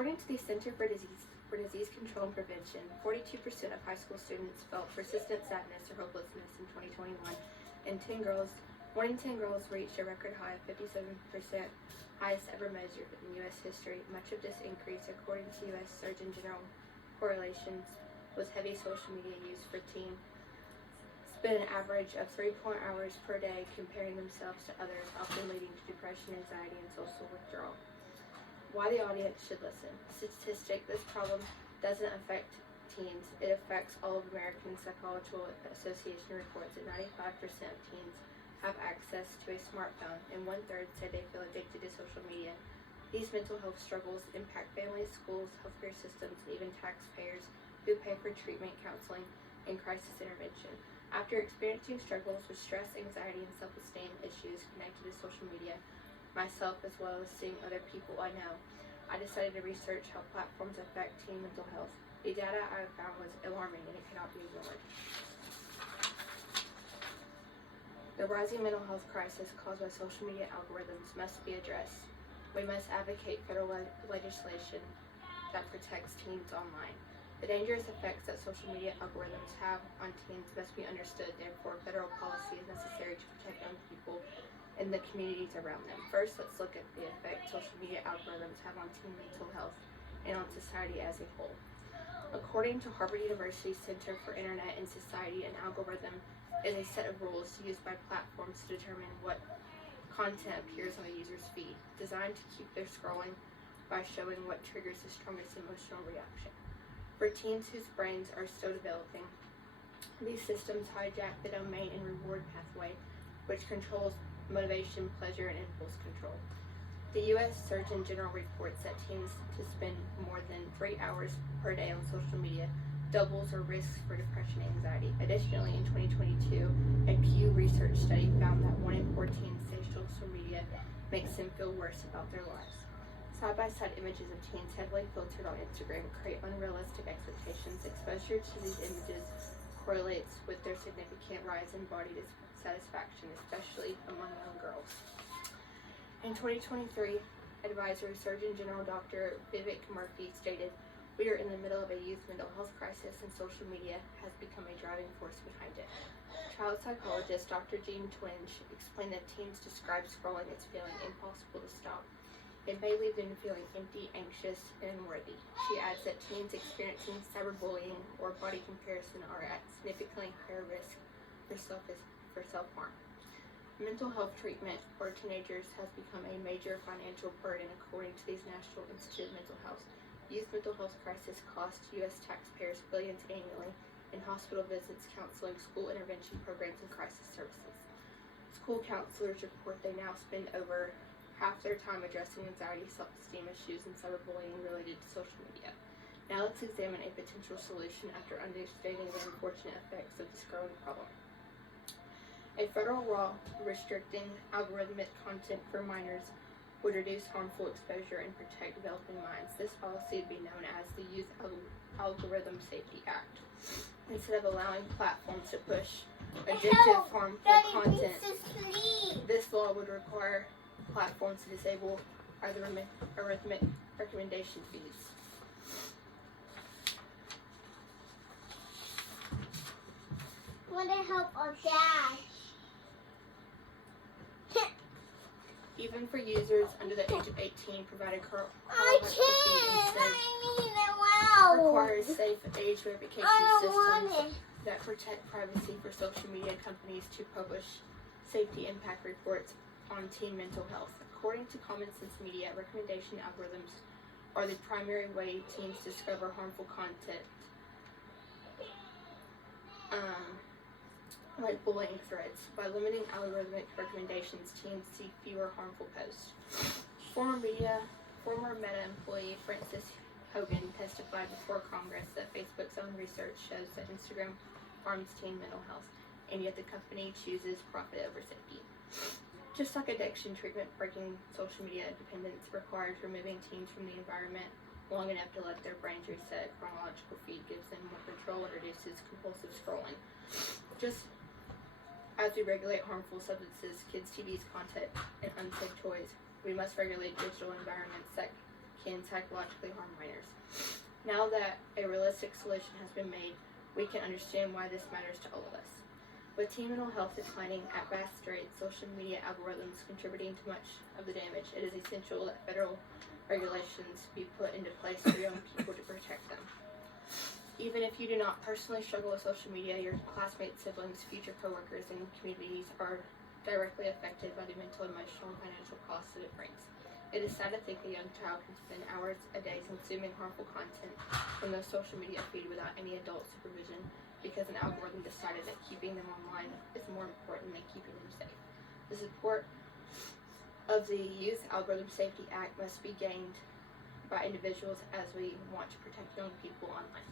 According to the Center for Disease Control and Prevention, 42% of high school students felt persistent sadness or hopelessness in 2021, and 1 in 10 girls reached a record high of 57%, highest ever measured in U.S. history. Much of this increase, according to U.S. Surgeon General correlations, was heavy social media use for teens. Spend an average of 3 hours per day comparing themselves to others, often leading to depression, anxiety, and social withdrawal. Why the audience should listen. Statistic: this problem doesn't affect teens. It affects all of American Psychological Association reports that 95% of teens have access to a smartphone, and 1/3 say they feel addicted to social media. These mental health struggles impact families, schools, healthcare systems, and even taxpayers who pay for treatment, counseling, and crisis intervention. After experiencing struggles with stress, anxiety, and self-esteem issues connected to social media, myself as well as seeing other people I know, I decided to research how platforms affect teen mental health. The data I found was alarming and it cannot be ignored. The rising mental health crisis caused by social media algorithms must be addressed. We must advocate federal legislation that protects teens online. The dangerous effects that social media algorithms have on teens must be understood. Therefore, federal policy is necessary to protect young people and the communities around them. First, let's look at the effect social media algorithms have on teen mental health and on society as a whole. According to Harvard University Center for Internet and Society, an algorithm is a set of rules used by platforms to determine what content appears on a user's feed, designed to keep their scrolling by showing what triggers the strongest emotional reaction. For teens whose brains are still developing, these systems hijack the domain and reward pathway, which controls motivation, pleasure, and impulse control. The U.S. Surgeon General reports that teens to spend more than 3 hours per day on social media doubles their risks for depression and anxiety. Additionally, in 2022, a Pew Research study found that 1 in 4 teens say social media makes them feel worse about their lives. Side-by-side images of teens heavily filtered on Instagram create unrealistic expectations. Exposure to these images correlates with their significant rise in body dissatisfaction, especially among young girls. In 2023, Advisory Surgeon General Dr. Vivek Murthy stated, "We are in the middle of a youth mental health crisis, and social media has become a driving force behind it." Child psychologist Dr. Jean Twenge explained that teens describe scrolling as feeling impossible to stop. It may leave them feeling empty, anxious, and unworthy. She adds that teens experiencing cyberbullying or body comparison are at significantly higher risk for self-harm. Mental health treatment for teenagers has become a major financial burden, according to the National Institute of Mental Health. Youth mental health crisis costs U.S. taxpayers billions annually in hospital visits, counseling, school intervention programs, and crisis services. School counselors report they now spend over half their time addressing anxiety, self-esteem issues, and cyberbullying related to social media. Now let's examine a potential solution after understanding the unfortunate effects of this growing problem. A federal law restricting algorithmic content for minors would reduce harmful exposure and protect developing minds. This policy would be known as the Youth Algorithm Safety Act. Instead of allowing platforms to push addictive, harmful content, this law would require platforms to disable algorithmic recommendation feeds. Want to help our dad? Even for users under the age of 18, provided requires safe age verification systems that protect privacy for social media companies to publish safety impact reports on teen mental health. According to Common Sense Media, recommendation algorithms are the primary way teens discover harmful content, like bullying threads. By limiting algorithmic recommendations, teens see fewer harmful posts. Former Meta employee Frances Hogan testified before Congress that Facebook's own research shows that Instagram harms teen mental health, and yet the company chooses profit over safety. Just like addiction treatment, breaking social media dependence requires removing teens from the environment long enough to let their brains reset. Chronological feed gives them more control and reduces compulsive scrolling. Just as we regulate harmful substances, kids' TVs, content, and unsafe toys, we must regulate digital environments that can psychologically harm minors. Now that a realistic solution has been made, we can understand why this matters to all of us. With teen mental health declining at vast rates, social media algorithms contributing to much of the damage, it is essential that federal regulations be put into place for young people to protect them. Even if you do not personally struggle with social media, your classmates, siblings, future coworkers, and communities are directly affected by the mental, emotional, and financial costs that it brings. It is sad to think a young child can spend hours a day consuming harmful content from their social media feed without any adult supervision because an algorithm decided that keeping them online is more important than keeping them safe. The support of the Youth Algorithm Safety Act must be gained by individuals as we want to protect young people online.